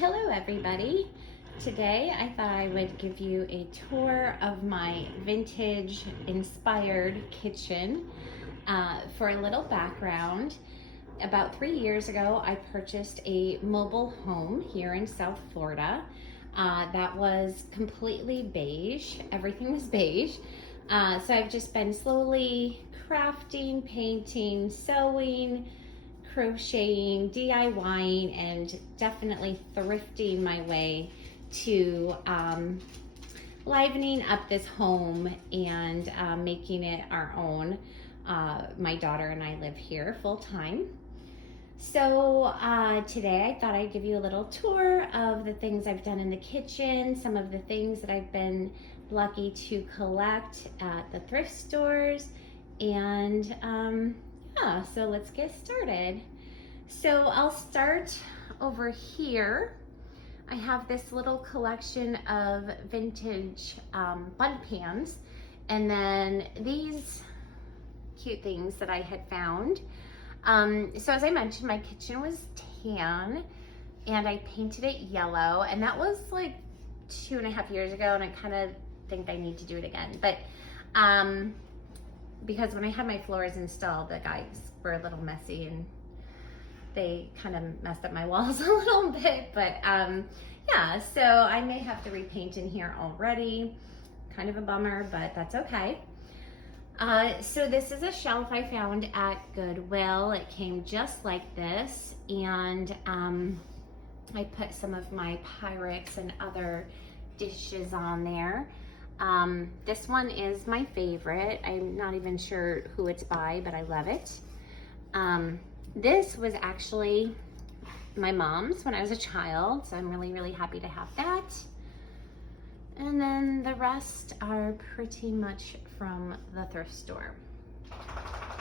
Hello everybody. Today I thought I would give you a tour of my vintage inspired kitchen. For a little background, about 3 years ago I purchased a mobile home here in South Florida that was completely beige. Everything was beige. So I've just been slowly crafting, painting, sewing, crocheting, DIYing, and definitely thrifting my way to livening up this home and making it our own. My daughter and I live here full time. So today I thought I'd give you a little tour of the things I've done in the kitchen, some of the things that I've been lucky to collect at the thrift stores, and yeah, so let's get started. So I'll start over here. I have this little collection of vintage bun pans, and then these cute things that I had found. So as I mentioned, my kitchen was tan and I painted it yellow, and that was like 2.5 years ago, and I kind of think I need to do it again. But because when I had my floors installed, the guys were a little messy and they kind of messed up my walls a little bit. But yeah, so I may have to repaint in here already. Kind of a bummer, but that's okay. So this is a shelf I found at Goodwill. It came just like this, and I put some of my Pyrex and other dishes on there. This one is my favorite. I'm not even sure who it's by, but I love it. This was actually my mom's when I was a child, so I'm really, really happy to have that. And then the rest are pretty much from the thrift store.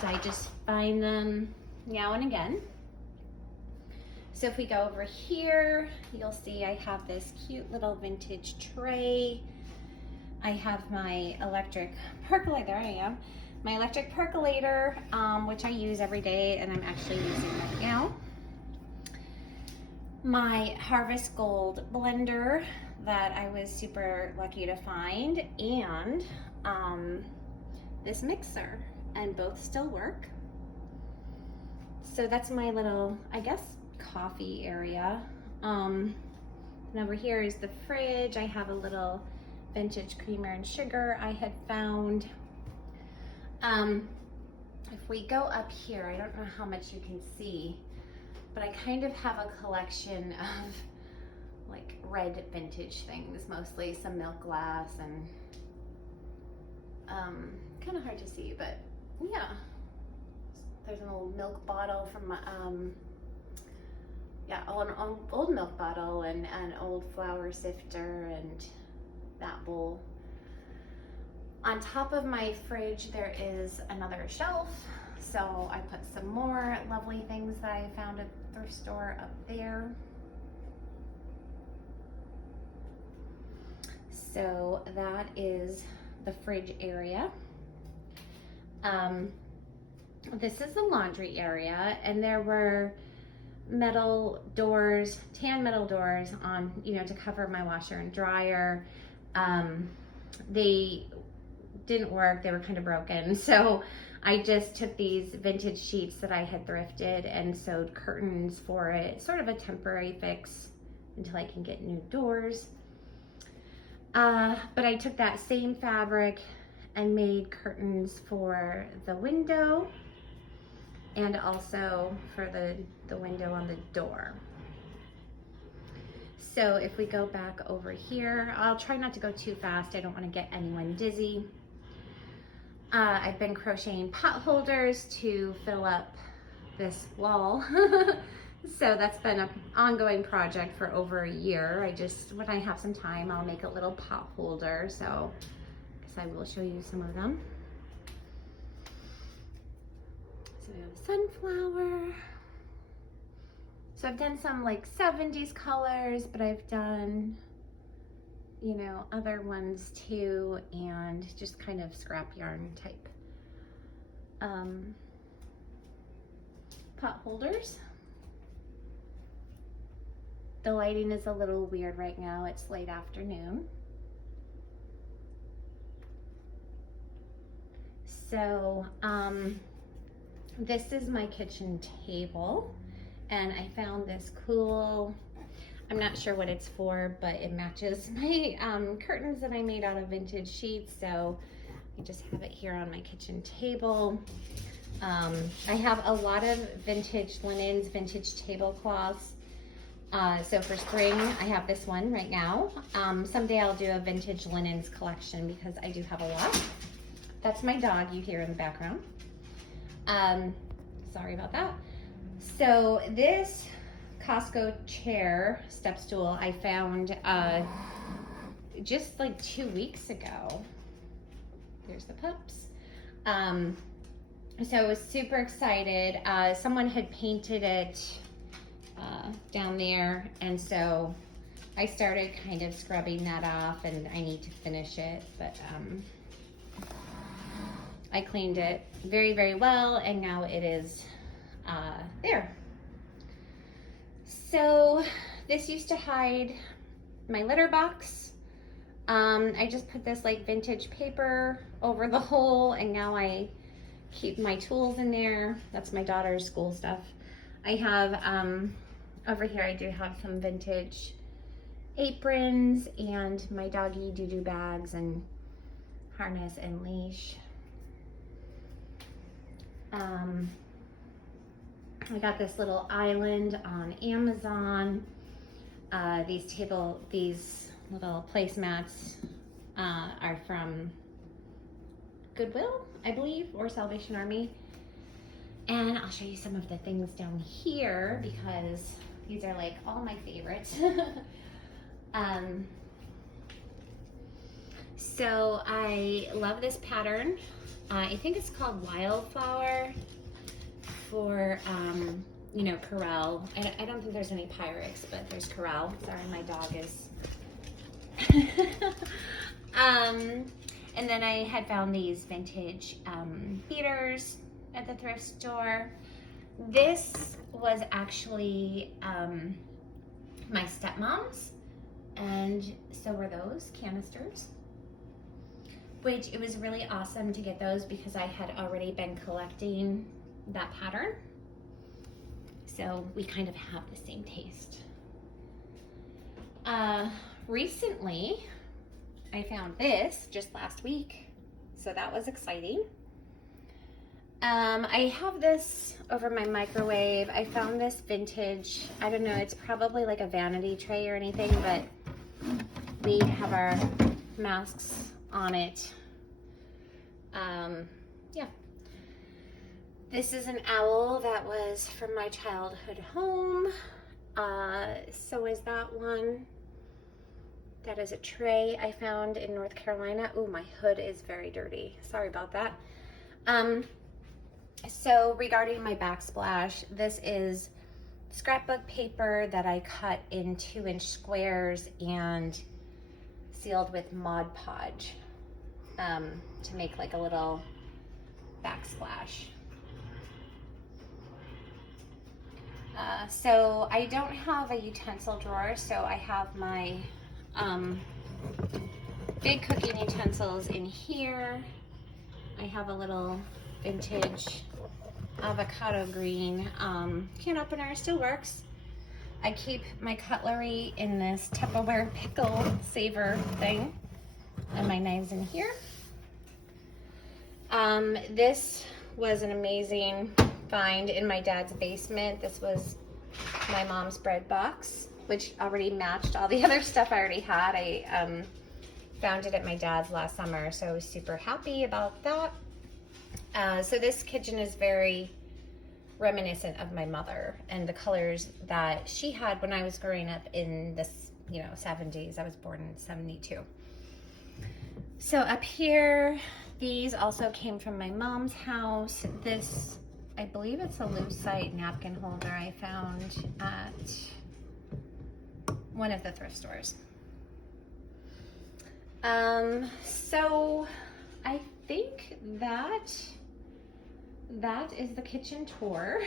So I just find them now and again. So if we go over here, you'll see I have this cute little vintage tray. I have my electric percolator, there I am. My electric percolator, which I use every day, and I'm actually using right now. My Harvest Gold blender that I was super lucky to find, and this mixer, and both still work. So that's my little, I guess, coffee area. And over here is the fridge. I have a little vintage creamer and sugar I had found. If we go up here, I don't know how much you can see, but I kind of have a collection of like red vintage things, mostly some milk glass, and kind of hard to see, but yeah. There's an old milk bottle from yeah, an old milk bottle, and an old flour sifter, and that bowl. On top of my fridge there is another shelf, so I put some more lovely things that I found at the thrift store up there. So that is the fridge area. This is the laundry area, and there were metal doors, tan metal doors on, you know, to cover my washer and dryer. They didn't work, they were kind of broken, so I just took these vintage sheets that I had thrifted and sewed curtains for it, sort of a temporary fix until I can get new doors. But I took that same fabric and made curtains for the window, and also for the window on the door. So if we go back over here, I'll try not to go too fast. I don't want to get anyone dizzy. I've been crocheting pot holders to fill up this wall. So that's been an ongoing project for over a year. When I have some time, I'll make a little pot holder. So I guess I will show you some of them. So we have a sunflower. So I've done some like 70s colors, but I've done, you know, other ones too, and just kind of scrap yarn type pot holders. The lighting is a little weird right now. It's late afternoon. So, this is my kitchen table, and I found this cool, I'm not sure what it's for, but it matches my curtains that I made out of vintage sheets, so I just have it here on my kitchen table. I have a lot of vintage linens, vintage tablecloths. So for spring, I have this one right now. Someday I'll do a vintage linens collection because I do have a lot. That's my dog you hear in the background. Sorry about that. So this Costco chair, step stool, I found just like 2 weeks ago. There's the pups. So I was super excited. Someone had painted it down there, and so I started kind of scrubbing that off, and I need to finish it, but I cleaned it very, very well, and now it is there. So this used to hide my litter box. I just put this like vintage paper over the hole, and now I keep my tools in there. That's my daughter's school stuff. I have over here I do have some vintage aprons and my doggy doo-doo bags and harness and leash. I got this little island on Amazon. These little placemats are from Goodwill, I believe, or Salvation Army. And I'll show you some of the things down here because these are like all my favorites. So I love this pattern. I think it's called Wildflower for, you know, Corral. I don't think there's any Pyrex, but there's Corral. Sorry, my dog is. And then I had found these vintage beaters at the thrift store. This was actually my stepmom's, and so were those canisters, which it was really awesome to get those because I had already been collecting that pattern. So we kind of have the same taste. Recently, I found this just last week, so that was exciting. I have this over my microwave. I found this vintage, I don't know, it's probably like a vanity tray or anything, but we have our masks on it. Yeah. This is an owl that was from my childhood home. So is that one. That is a tray I found in North Carolina. Oh, my hood is very dirty. Sorry about that. So regarding my backsplash, this is scrapbook paper that I cut in 2-inch squares and sealed with Mod Podge to make like a little backsplash. So I don't have a utensil drawer, so I have my big cooking utensils in here. I have a little vintage avocado green can opener, still works. I keep my cutlery in this Tupperware pickle saver thing, and my knives in here. This was an amazing find in my dad's basement. This was my mom's bread box, which already matched all the other stuff I already had. I found it at my dad's last summer, so I was super happy about that. So this kitchen is very reminiscent of my mother and the colors that she had when I was growing up in the 70s. I was born in 72. So up here, these also came from my mom's house. This, I believe it's a lucite napkin holder I found at one of the thrift stores. So I think that is the kitchen tour.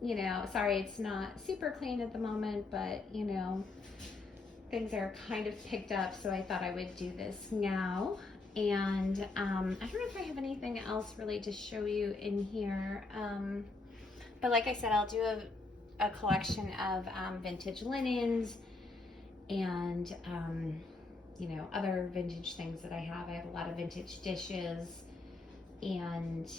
you know, sorry it's not super clean at the moment, but you know, things are kind of picked up, so I thought I would do this now. And I don't know if I have anything else really to show you in here, but like I said, I'll do a collection of vintage linens and you know, other vintage things that I have. I have a lot of vintage dishes and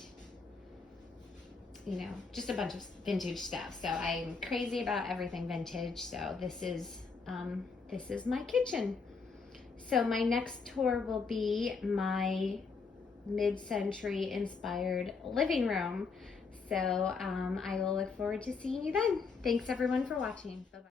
you know, just a bunch of vintage stuff. So I'm crazy about everything vintage. So this is my kitchen. So my next tour will be my mid-century inspired living room. So I will look forward to seeing you then. Thanks everyone for watching. Bye-bye.